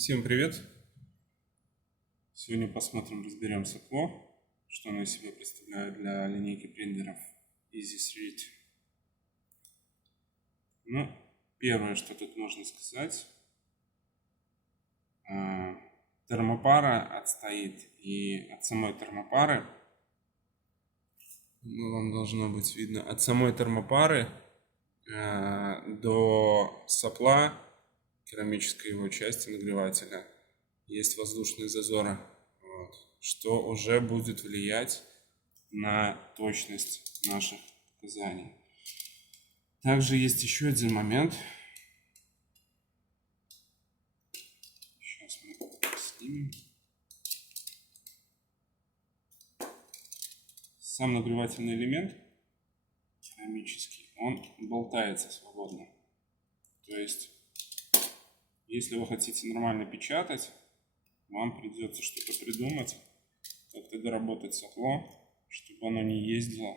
Всем привет! Сегодня посмотрим, разберем сопло, что оно из себя представляет для линейки принтеров EasyThread. Ну, первое, что тут можно сказать, термопара отстоит, и от самой термопары, вам должно быть видно, от самой термопары до сопла, керамической его части нагревателя, есть воздушные зазоры, что уже будет влиять на точность наших показаний. Также есть еще один момент. Сейчас мы снимем. Сам нагревательный элемент керамический, он болтается свободно. То есть, если вы хотите нормально печатать, вам придется что-то придумать, как-то доработать сопло, чтобы оно не ездило.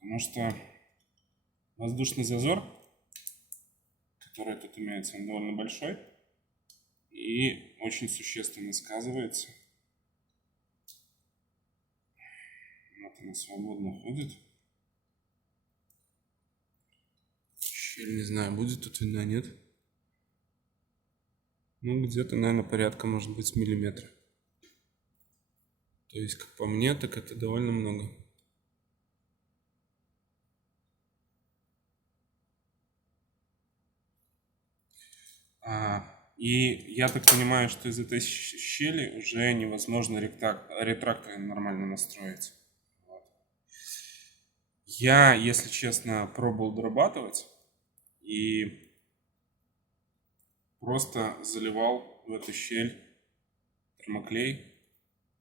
Потому что воздушный зазор, который тут имеется, он довольно большой и очень существенно сказывается. Вот она свободно ходит. Щель, не знаю, будет тут видно, нет. Ну, где-то, наверное, порядка, может быть, миллиметра. То есть, как по мне, так это довольно много. И я так понимаю, что из этой щели уже невозможно ретрактор нормально настроить. Вот. Я, если честно, пробовал дорабатывать и просто заливал в эту щель термоклей,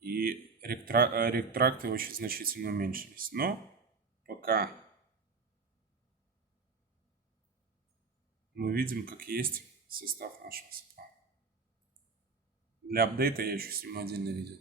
и ретракты очень значительно уменьшились. Но пока мы видим, как есть состав нашего сопла. Для апдейта я еще сниму отдельное видео.